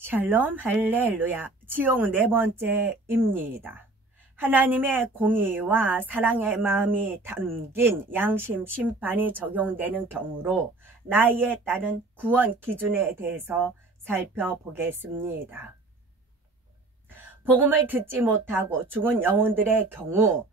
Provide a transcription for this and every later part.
샬롬 할렐루야. 지옥 네 번째입니다. 하나님의 공의와 사랑의 마음이 담긴 양심 심판이 적용되는 경우로 나이에 따른 구원 기준에 대해서 살펴보겠습니다. 복음을 듣지 못하고 죽은 영혼들의 경우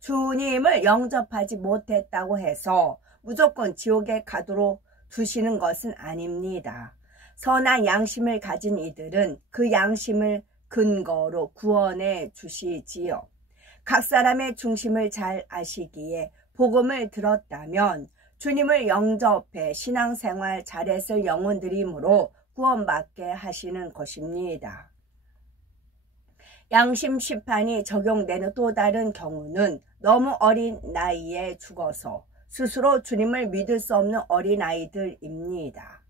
주님을 영접하지 못했다고 해서 무조건 지옥에 가도록 두시는 것은 아닙니다. 선한 양심을 가진 이들은 그 양심을 근거로 구원해 주시지요. 각 사람의 중심을 잘 아시기에 복음을 들었다면 주님을 영접해 신앙생활 잘했을 영혼들이므로 구원받게 하시는 것입니다. 양심 심판이 적용되는 또 다른 경우는 너무 어린 나이에 죽어서 스스로 주님을 믿을 수 없는 어린아이들입니다.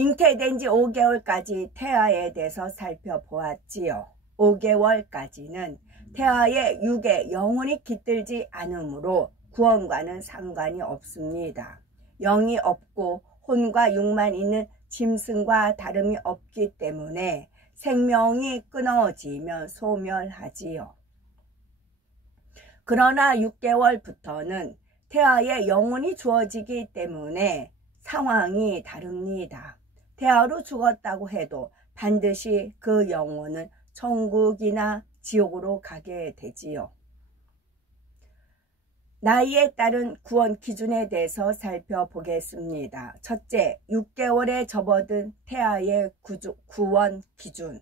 잉태된 지 5개월까지 태아에 대해서 살펴보았지요. 5개월까지는 태아의 육에 영혼이 깃들지 않으므로 구원과는 상관이 없습니다. 영이 없고 혼과 육만 있는 짐승과 다름이 없기 때문에 생명이 끊어지면 소멸하지요. 그러나 6개월부터는 태아의 영혼이 주어지기 때문에 상황이 다릅니다. 태아로 죽었다고 해도 반드시 그 영혼은 천국이나 지옥으로 가게 되지요. 나이에 따른 구원 기준에 대해서 살펴보겠습니다. 첫째, 6개월에 접어든 태아의 구원 기준.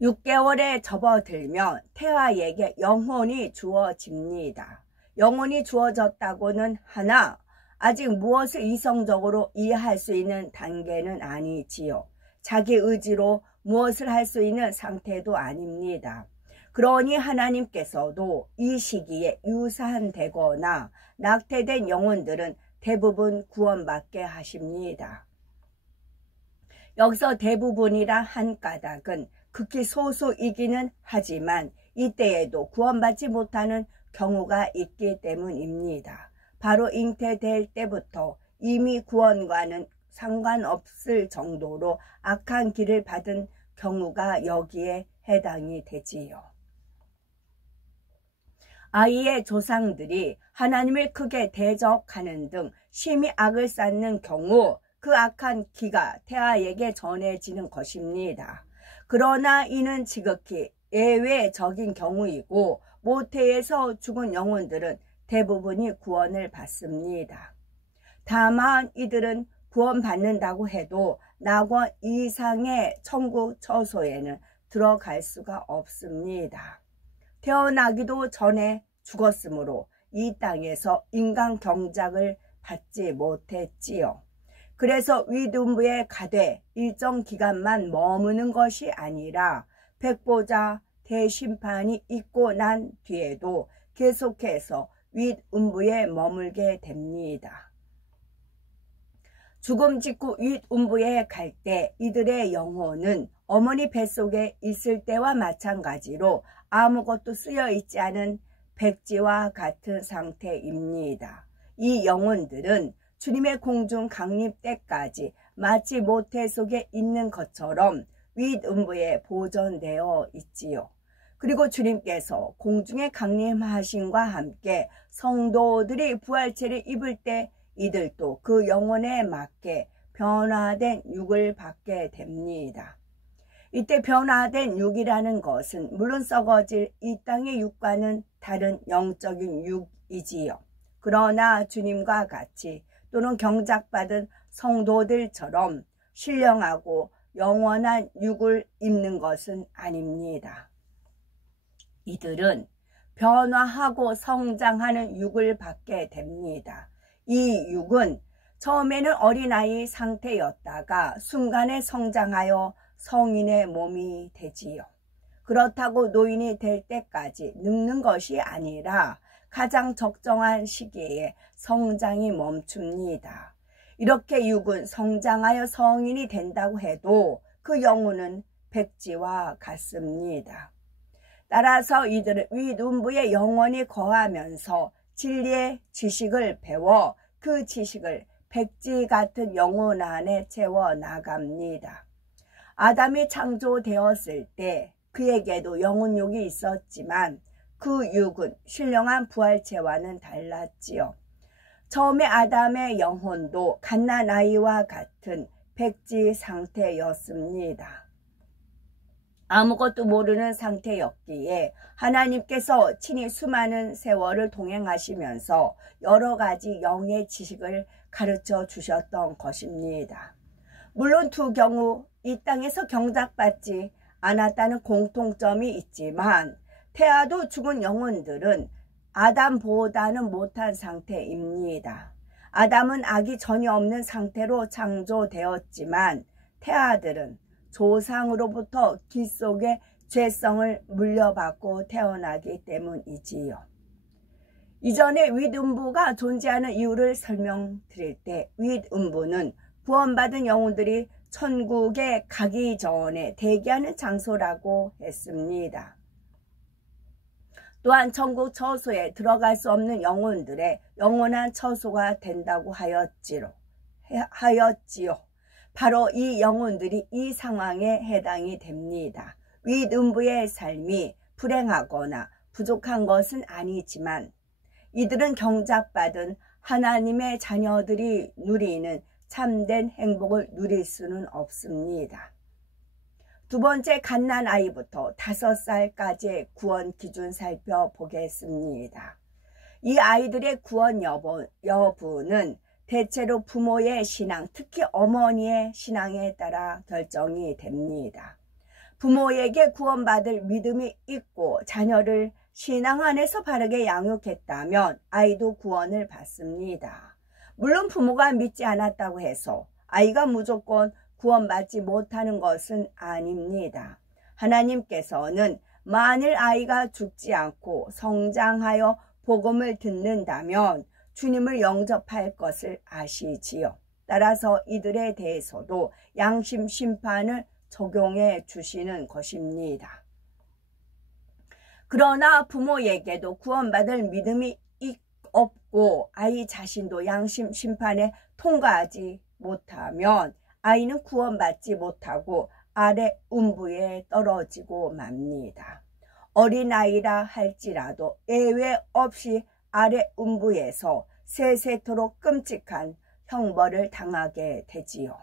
6개월에 접어들면 태아에게 영혼이 주어집니다. 영혼이 주어졌다고는 하나 아직 무엇을 이성적으로 이해할 수 있는 단계는 아니지요. 자기 의지로 무엇을 할 수 있는 상태도 아닙니다. 그러니 하나님께서도 이 시기에 유산되거나 낙태된 영혼들은 대부분 구원받게 하십니다. 여기서 대부분이라 한 까닭은 극히 소수이기는 하지만 이때에도 구원받지 못하는 경우가 있기 때문입니다. 바로 잉태될 때부터 이미 구원과는 상관없을 정도로 악한 길을 받은 경우가 여기에 해당이 되지요. 아이의 조상들이 하나님을 크게 대적하는 등 심히 악을 쌓는 경우 그 악한 기가 태아에게 전해지는 것입니다. 그러나 이는 지극히 예외적인 경우이고 모태에서 죽은 영혼들은 대부분이 구원을 받습니다. 다만 이들은 구원받는다고 해도 낙원 이상의 천국 처소에는 들어갈 수가 없습니다. 태어나기도 전에 죽었으므로 이 땅에서 인간 경작을 받지 못했지요. 그래서 윗음부에 가되 일정 기간만 머무는 것이 아니라 백보자 대심판이 있고 난 뒤에도 계속해서 윗음부에 머물게 됩니다. 죽음 직후 윗음부에 갈 때 이들의 영혼은 어머니 뱃속에 있을 때와 마찬가지로 아무것도 쓰여 있지 않은 백지와 같은 상태입니다. 이 영혼들은 주님의 공중 강림 때까지 마치 모태 속에 있는 것처럼 윗음부에 보존되어 있지요. 그리고 주님께서 공중에 강림하심과 함께 성도들이 부활체를 입을 때 이들도 그 영혼에 맞게 변화된 육을 받게 됩니다. 이때 변화된 육이라는 것은 물론 썩어질 이 땅의 육과는 다른 영적인 육이지요. 그러나 주님과 같이 또는 경작받은 성도들처럼 신령하고 영원한 육을 입는 것은 아닙니다. 이들은 변화하고 성장하는 육을 받게 됩니다. 이 육은 처음에는 어린아이 상태였다가 순간에 성장하여 성인의 몸이 되지요. 그렇다고 노인이 될 때까지 늙는 것이 아니라 가장 적정한 시기에 성장이 멈춥니다. 이렇게 육은 성장하여 성인이 된다고 해도 그 영혼은 백지와 같습니다. 따라서 이들은 윗음부에 영원히 거하면서 진리의 지식을 배워 그 지식을 백지 같은 영혼 안에 채워 나갑니다. 아담이 창조되었을 때 그에게도 영혼육이 있었지만 그 육은 신령한 부활체와는 달랐지요. 처음에 아담의 영혼도 갓난아이와 같은 백지 상태였습니다. 아무것도 모르는 상태였기에 하나님께서 친히 수많은 세월을 동행하시면서 여러 가지 영의 지식을 가르쳐 주셨던 것입니다. 물론 두 경우 이 땅에서 경작받지 않았다는 공통점이 있지만 태아도 죽은 영혼들은 아담보다는 못한 상태입니다. 아담은 악이 전혀 없는 상태로 창조되었지만 태아들은 조상으로부터 기 속에 죄성을 물려받고 태어나기 때문이지요. 이전에 윗음부가 존재하는 이유를 설명드릴 때 윗음부는 구원받은 영혼들이 천국에 가기 전에 대기하는 장소라고 했습니다. 또한 천국 처소에 들어갈 수 없는 영혼들의 영원한 처소가 된다고 하였지요. 바로 이 영혼들이 이 상황에 해당이 됩니다. 윗음부의 삶이 불행하거나 부족한 것은 아니지만 이들은 경작받은 하나님의 자녀들이 누리는 참된 행복을 누릴 수는 없습니다. 두 번째, 갓난아이부터 5살까지의 구원 기준 살펴보겠습니다. 이 아이들의 구원 여부는 대체로 부모의 신앙, 특히 어머니의 신앙에 따라 결정이 됩니다. 부모에게 구원받을 믿음이 있고 자녀를 신앙 안에서 바르게 양육했다면 아이도 구원을 받습니다. 물론 부모가 믿지 않았다고 해서 아이가 무조건 구원받지 못하는 것은 아닙니다. 하나님께서는 만일 아이가 죽지 않고 성장하여 복음을 듣는다면 주님을 영접할 것을 아시지요. 따라서 이들에 대해서도 양심 심판을 적용해 주시는 것입니다. 그러나 부모에게도 구원받을 믿음이 없고 아이 자신도 양심 심판에 통과하지 못하면 아이는 구원받지 못하고 아래 음부에 떨어지고 맙니다. 어린아이라 할지라도 예외 없이 아래 음부에서 세세토록 끔찍한 형벌을 당하게 되지요.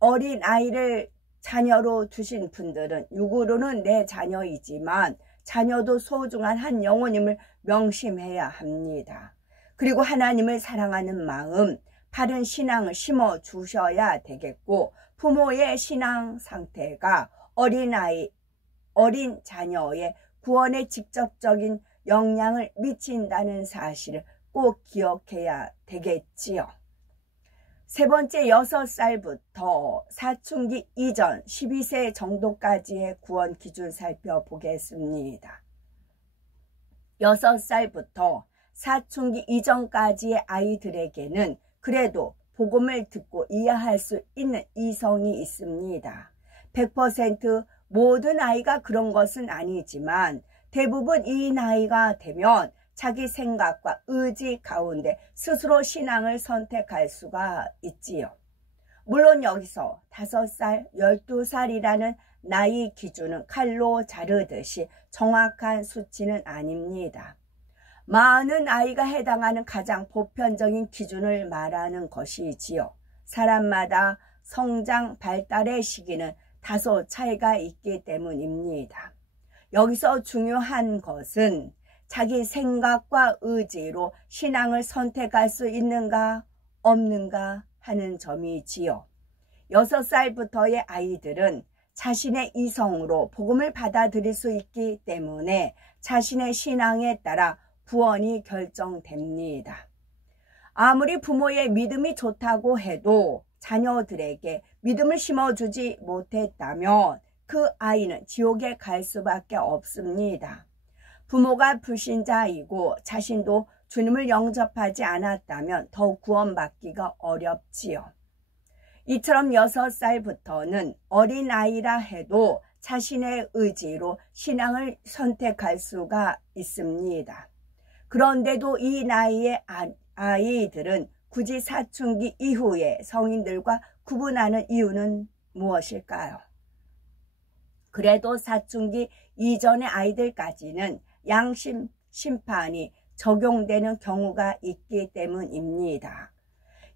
어린아이를 자녀로 두신 분들은 육으로는 내 자녀이지만 자녀도 소중한 한 영혼임을 명심해야 합니다. 그리고 하나님을 사랑하는 마음, 바른 신앙을 심어 주셔야 되겠고 부모의 신앙 상태가 어린 자녀의 구원에 직접적인 영향을 미친다는 사실을 꼭 기억해야 되겠지요. 세 번째, 6살부터 사춘기 이전 12세 정도까지의 구원 기준 살펴보겠습니다. 6살부터 사춘기 이전까지의 아이들에게는 그래도 복음을 듣고 이해할 수 있는 이성이 있습니다. 100% 모든 아이가 그런 것은 아니지만 대부분 이 나이가 되면 자기 생각과 의지 가운데 스스로 신앙을 선택할 수가 있지요. 물론 여기서 5살, 12살이라는 나이 기준은 칼로 자르듯이 정확한 수치는 아닙니다. 많은 아이가 해당하는 가장 보편적인 기준을 말하는 것이지요. 사람마다 성장 발달의 시기는 다소 차이가 있기 때문입니다. 여기서 중요한 것은 자기 생각과 의지로 신앙을 선택할 수 있는가 없는가 하는 점이지요. 6살부터의 아이들은 자신의 이성으로 복음을 받아들일 수 있기 때문에 자신의 신앙에 따라 구원이 결정됩니다. 아무리 부모의 믿음이 좋다고 해도 자녀들에게 믿음을 심어주지 못했다면 그 아이는 지옥에 갈 수밖에 없습니다. 부모가 불신자이고 자신도 주님을 영접하지 않았다면 더욱 구원받기가 어렵지요. 이처럼 6살부터는 어린아이라 해도 자신의 의지로 신앙을 선택할 수가 있습니다. 그런데도 이 나이의 아이들은 굳이 사춘기 이후에 성인들과 구분하는 이유는 무엇일까요? 그래도 사춘기 이전의 아이들까지는 양심 심판이 적용되는 경우가 있기 때문입니다.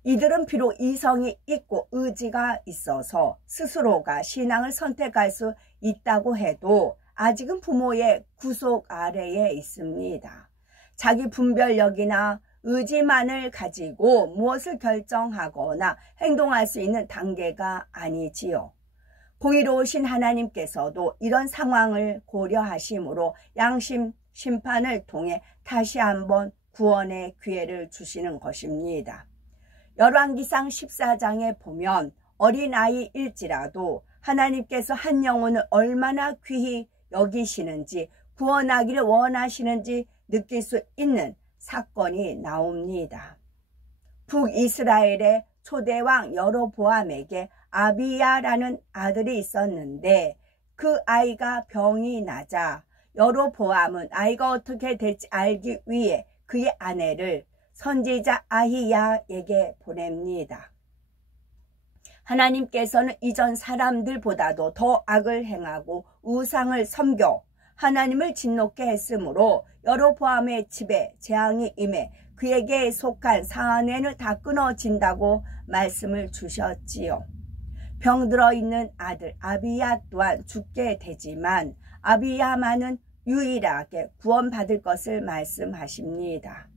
이들은 비록 이성이 있고 의지가 있어서 스스로가 신앙을 선택할 수 있다고 해도 아직은 부모의 구속 아래에 있습니다. 자기 분별력이나 의지만을 가지고 무엇을 결정하거나 행동할 수 있는 단계가 아니지요. 공의로우신 하나님께서도 이런 상황을 고려하심으로 양심 심판을 통해 다시 한번 구원의 기회를 주시는 것입니다. 열왕기상 14장에 보면 어린아이일지라도 하나님께서 한 영혼을 얼마나 귀히 여기시는지 구원하기를 원하시는지 느낄 수 있는 사건이 나옵니다. 북이스라엘의 초대왕 여로보암에게 아비야라는 아들이 있었는데 그 아이가 병이 나자 여로보암은 아이가 어떻게 될지 알기 위해 그의 아내를 선지자 아히야에게 보냅니다. 하나님께서는 이전 사람들보다도 더 악을 행하고 우상을 섬겨 하나님을 진노케 했으므로 여로보암의 집에 재앙이 임해 그에게 속한 사내는 다 끊어진다고 말씀을 주셨지요. 병들어 있는 아들 아비야 또한 죽게 되지만 아비야만은 유일하게 구원받을 것을 말씀하십니다.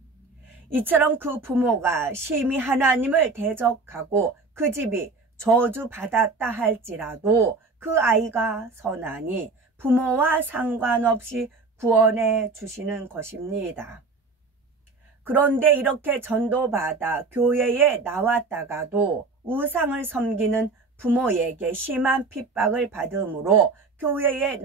이처럼 그 부모가 심히 하나님을 대적하고 그 집이 저주받았다 할지라도 그 아이가 선하니 부모와 상관없이 구원해 주시는 것입니다. 그런데 이렇게 전도받아 교회에 나왔다가도 우상을 섬기는 부모에게 심한 핍박을 받으므로 교회에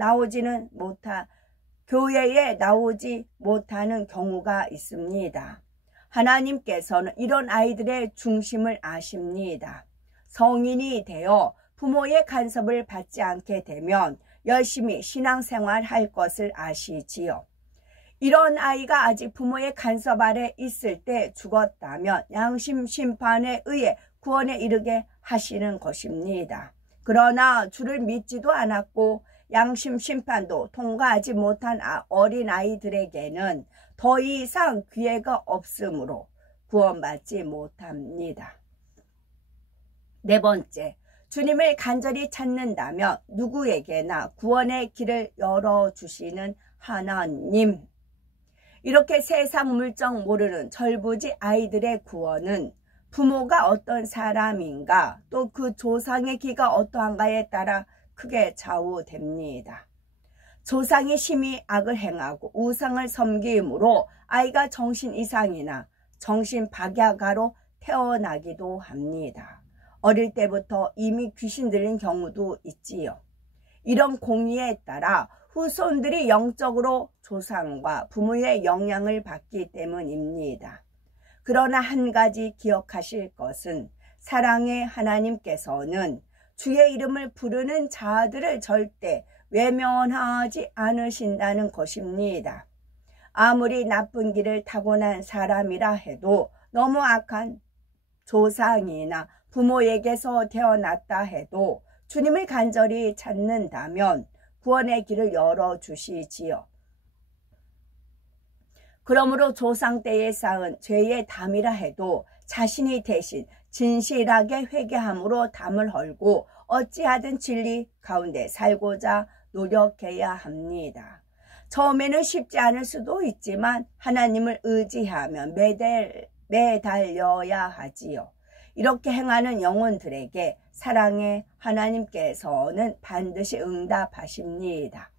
나오지 못하는 경우가 있습니다. 하나님께서는 이런 아이들의 중심을 아십니다. 성인이 되어 부모의 간섭을 받지 않게 되면 열심히 신앙생활 할 것을 아시지요. 이런 아이가 아직 부모의 간섭 아래 있을 때 죽었다면 양심 심판에 의해 구원에 이르게 하시는 것입니다. 그러나 주를 믿지도 않았고 양심 심판도 통과하지 못한 어린아이들에게는 더 이상 기회가 없으므로 구원받지 못합니다. 네 번째, 주님을 간절히 찾는다면 누구에게나 구원의 길을 열어주시는 하나님. 이렇게 세상 물정 모르는 철부지 아이들의 구원은 부모가 어떤 사람인가 또 그 조상의 기가 어떠한가에 따라 크게 좌우됩니다. 조상이 심히 악을 행하고 우상을 섬김으로 아이가 정신 이상이나 정신 박약아로 태어나기도 합니다. 어릴 때부터 이미 귀신 들린 경우도 있지요. 이런 공의에 따라 후손들이 영적으로 조상과 부모의 영향을 받기 때문입니다. 그러나 한 가지 기억하실 것은 사랑의 하나님께서는 주의 이름을 부르는 자들을 절대 외면하지 않으신다는 것입니다. 아무리 나쁜 길을 타고난 사람이라 해도 너무 악한 조상이나 부모에게서 태어났다 해도 주님을 간절히 찾는다면 구원의 길을 열어주시지요. 그러므로 조상 때에 쌓은 죄의 담이라 해도 자신이 대신 진실하게 회개함으로 담을 헐고 어찌하든 진리 가운데 살고자 노력해야 합니다. 처음에는 쉽지 않을 수도 있지만 하나님을 의지하며 매달려야 하지요. 이렇게 행하는 영혼들에게 사랑의 하나님께서는 반드시 응답하십니다.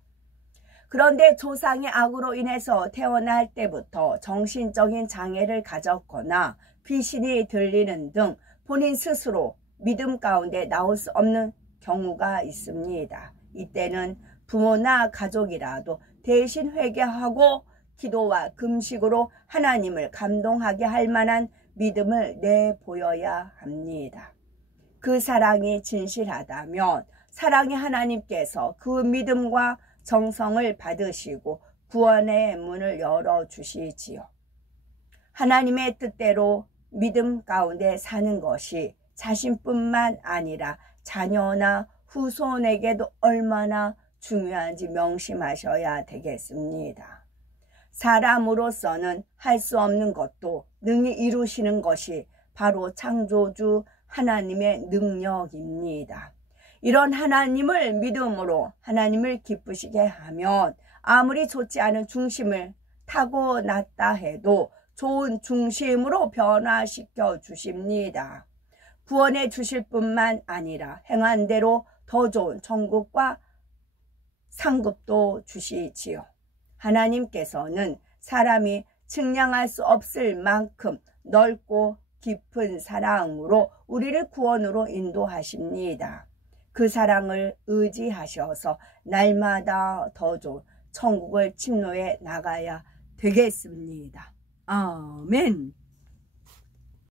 그런데 조상의 악으로 인해서 태어날 때부터 정신적인 장애를 가졌거나 귀신이 들리는 등 본인 스스로 믿음 가운데 나올 수 없는 경우가 있습니다. 이때는 부모나 가족이라도 대신 회개하고 기도와 금식으로 하나님을 감동하게 할 만한 믿음을 내보여야 합니다. 그 사랑이 진실하다면 사랑의 하나님께서 그 믿음과 정성을 받으시고 구원의 문을 열어주시지요. 하나님의 뜻대로 믿음 가운데 사는 것이 자신뿐만 아니라 자녀나 후손에게도 얼마나 중요한지 명심하셔야 되겠습니다. 사람으로서는 할 수 없는 것도 능히 이루시는 것이 바로 창조주 하나님의 능력입니다. 이런 하나님을 믿음으로 하나님을 기쁘시게 하면 아무리 좋지 않은 중심을 타고났다 해도 좋은 중심으로 변화시켜 주십니다. 구원해 주실 뿐만 아니라 행한 대로 더 좋은 천국과 상급도 주시지요. 하나님께서는 사람이 측량할 수 없을 만큼 넓고 깊은 사랑으로 우리를 구원으로 인도하십니다. 그 사랑을 의지하셔서 날마다 더 좋은 천국을 침노해 나가야 되겠습니다. 아멘.